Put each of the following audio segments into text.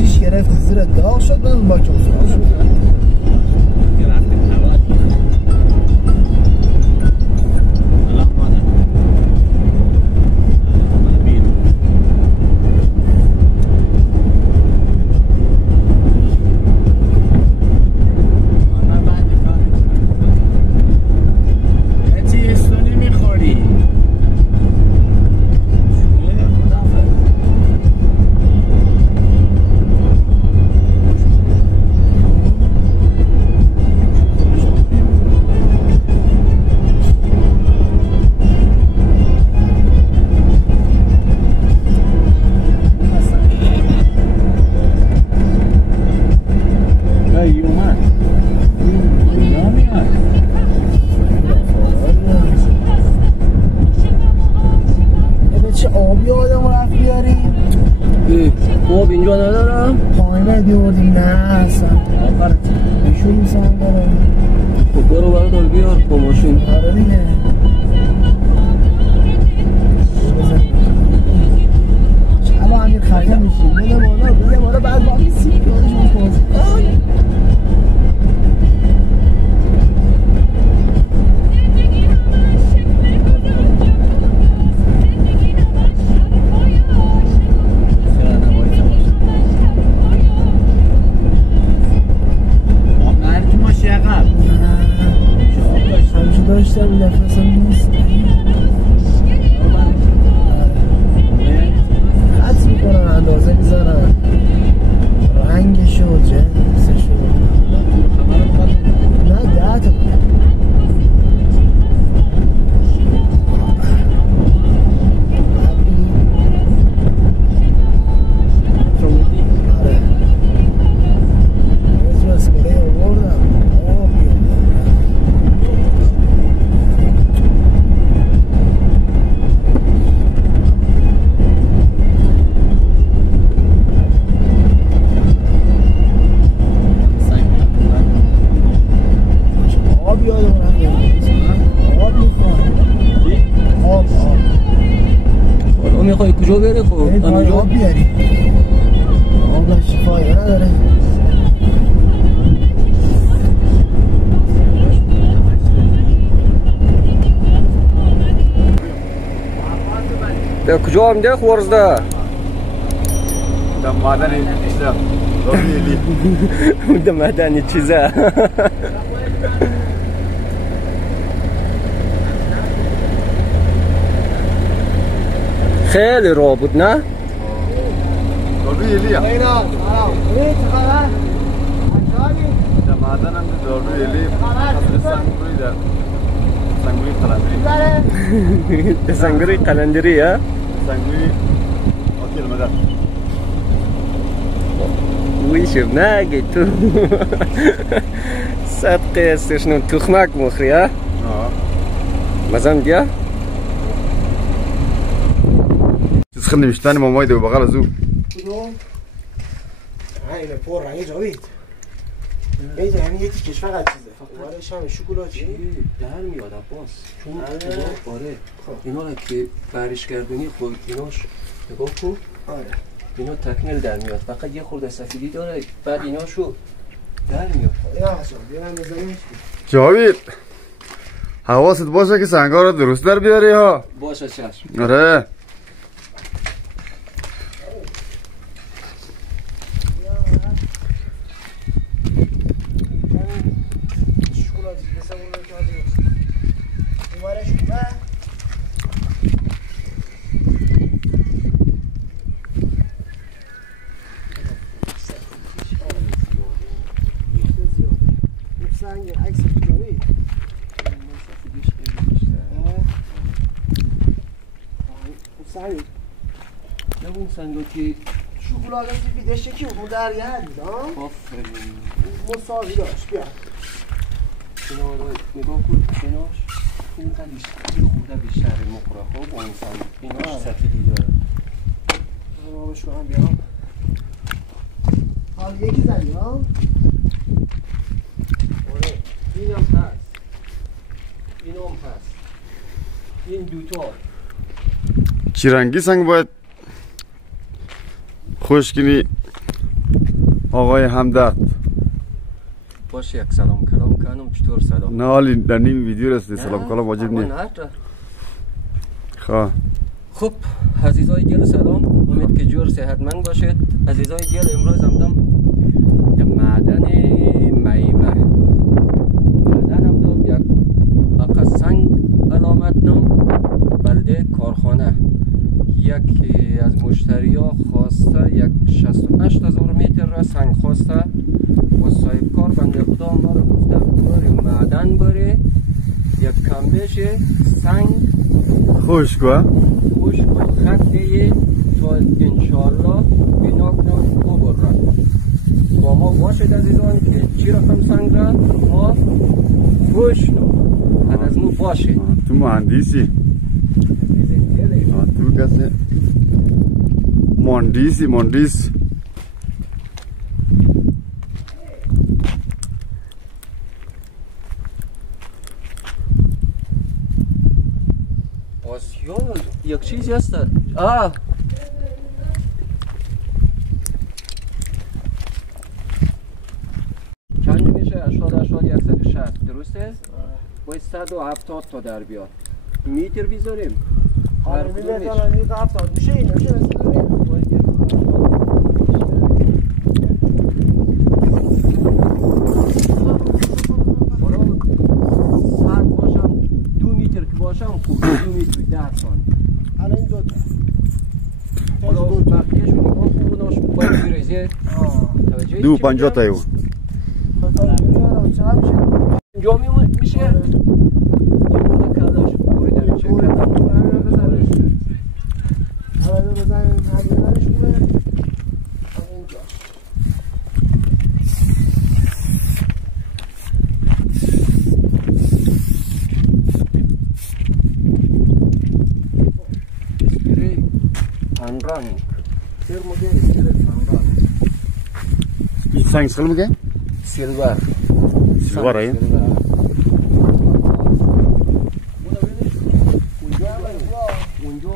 آتیش گرفت زیر داغ شد من با کسرا شد کجا هم ده خورزده ده مادنی چیزه ده مادنی چیزه خیلی راه بود نه؟ داروی ایلیه ده مادن هم ده داروی ایلی سنگوری ده سنگوری قلندری ده سنگوری قلندری ها؟ سنگوی آکیل مدر ویشم نگی تو صدقه استش نون تخمک مخری ها؟ مزن دیا؟ چیز خیلی نوشتن مامای دو بغل از او اینه پر رنگی جاوید ایجا همین یکی کش فقط چیزه وارش همه شکلاتی در میاد عباس چون اینا آره اینا را که برش کردونی خود ایناش نگاه کن آره اینا تکمیل در میاد فقط یه خورده سفیدی داره بعد ایناشو در میاد یا حسن بیارم بزنیش جاوید حواست باشه که سنگا رو درست در بیاری ها باشه چشم آره اون سنگا که شکلات سفیدش یکی اون در یه حدید ها؟ آفرین مساوی داشت بیا اینا رو نگاه کن ایناش این قلیش یه خورده بیشتر مقره ها با این سنگ ایناش سفیدی داره ما بشو هم بیام حال یکی زدی ها؟ آره این هم هست این هم هست این دوتا چی رنگی سنگ باید خوش کنی آقای همدرد باشه یک سلام کلام کنم. چطور سلام؟ نه حالی در نیم ویدیو رسید سلام کلام واجب نیست. خب عزیزای گل سلام، امید که جور صحتمند باشید. عزیزای گل امروز آمدم در معدن میمه. معدن آمدم یک اقسنگ علامت نام بلده کارخانه. یکی از مشتری ها خواسته یک 68,000 متر را سنگ خواسته و صاحب کار بنده خدا ما را گفته باری معدن باری یک کمبش سنگ خوش کو خط دیگه تا انشاءالله بنا کنم او برد با ما باشد عزیزان که چی رقم سنگ را ما خوش نو از مو باشد. تو مهندسی تو کسی مهندس یک چیزی هست. چند میشه؟ 160 درسته؟ باید 170 تا در بیاد. میتر بیزاریم؟ هر میتر میشه 70 میشه این میشه باشم خوب 2 متر 10 سانتی. الان این دو تا حالا بقیه‌اش رو نگاه کن اوناش باید بریزه. توجه 250 تا یو اینجا میشه یه بوده کلاش بریده میشه حالا بزنیم همیدنش کنه اینجا سنگ سخل میگه؟ سیلور آیا؟ اونجا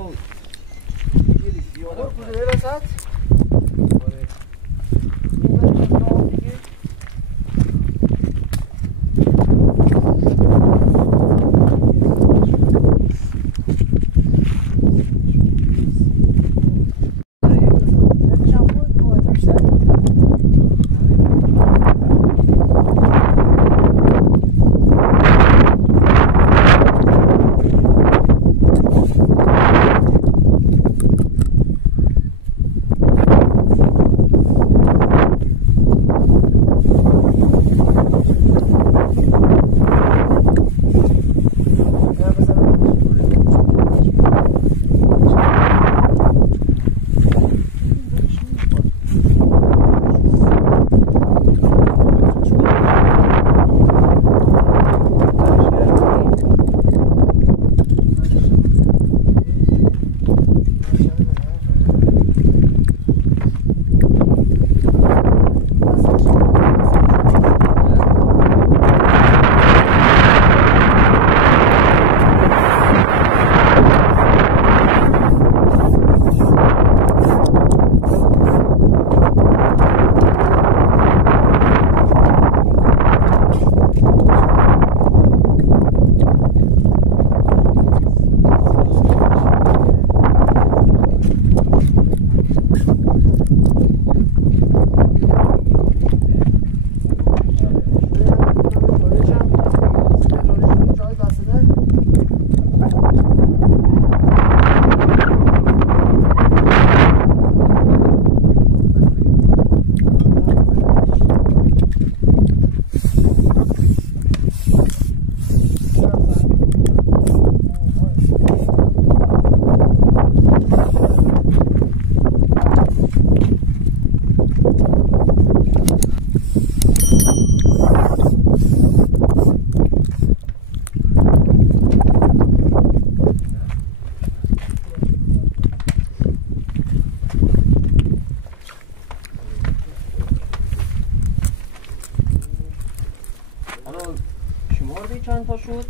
چند تا شد؟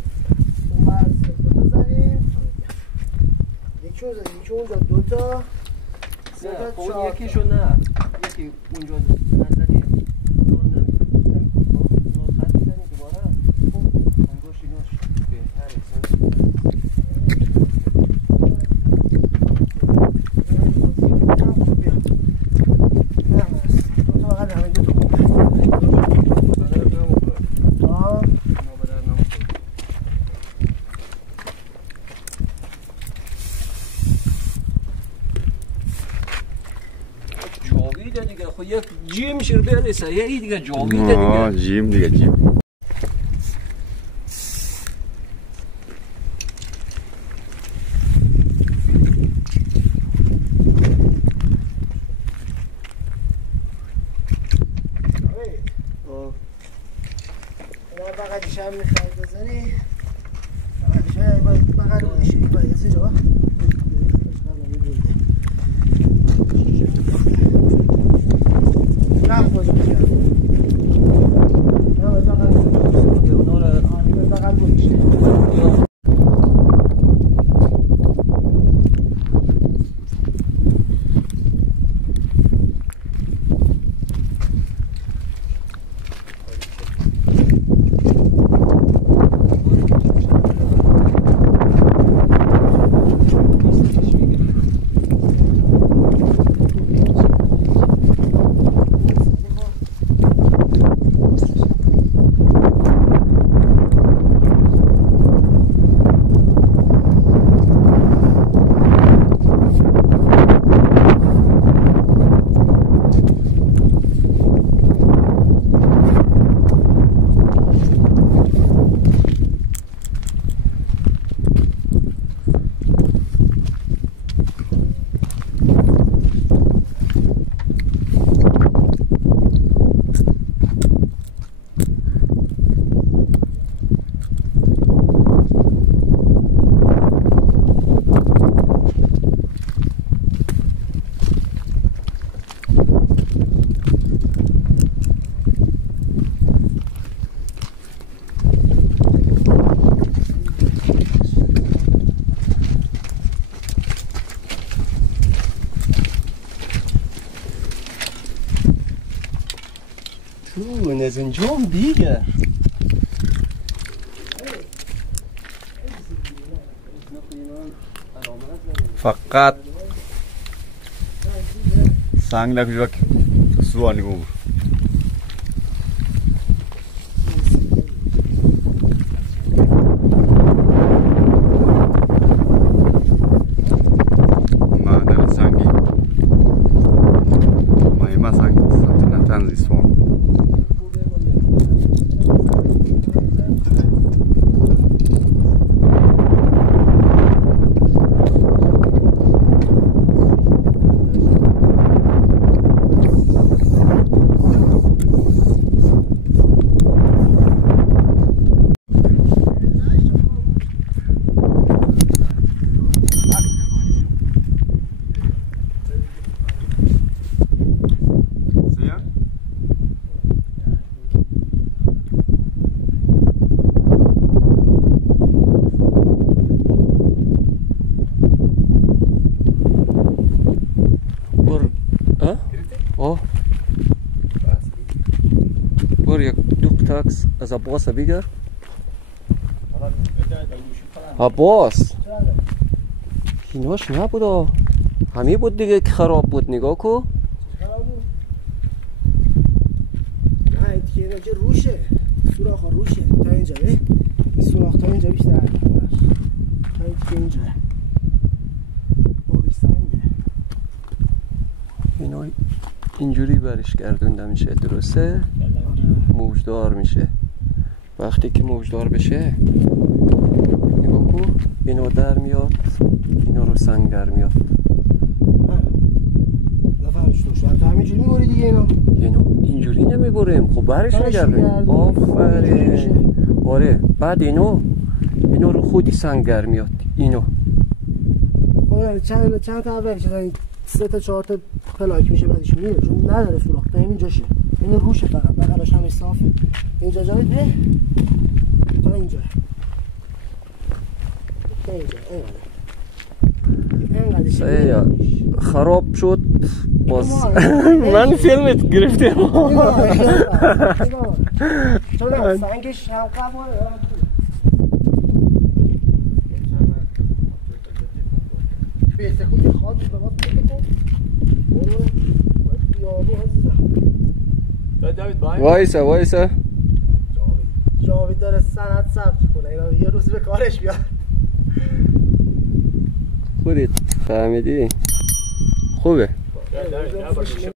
اون بزنیم یکی اونجا 2 تا 3 تا 4 یکیشو نه یکی اونجا نزدیم خو یک جیم شیر بیاد سایه دیگه جاویده دیگه. آه جیم دیگه جیم. فقط شب میخوای بزنی فقط بودیشه باید از اینجا رفت بازی میکنم فقط بودیشه از اینجا دیگه فقط سنگ نکشید که سوانی گوبر معدن سنگی مهمه سنگ سمت نتن زیسوان تاکس از عباس بیگر عباس ایناش نبودا همی بود دیگه که خراب بود نگاه کو نه دیگه اینجا روشه سوراخ روشه تا اینجا به سوراخ تا اینجا بیشتر تا اینجا آبش سنگه اینا اینجوری برش گردونده میشه درسته موجدار میشه وقتی که موجدار بشه نگاه کو اینو در میاد اینو رو سنگ در میاد نفرش تو شاید همینجوری میبری دیگه اینو اینجوری نمیبریم خب برش نگردیم آفرین آره بعد اینو رو خودی سنگ در میاد اینو خب چند تا اول چه 3 تا 4 تا پلاک میشه بعدش میره چون نداره سوراخ تا اینجاشه این روشه فقط بغلش هم صافه اینجا جایید به تا اینجا تا اینجا خراب شد باز من فیلمت گرفتم چون سنگش هم قبول بهتر که خواهد شد باید بکنم وایسا جاوید داره سند ثبت کنه اینا یه روز به کارش بیاد خودت فهمیدی خوبه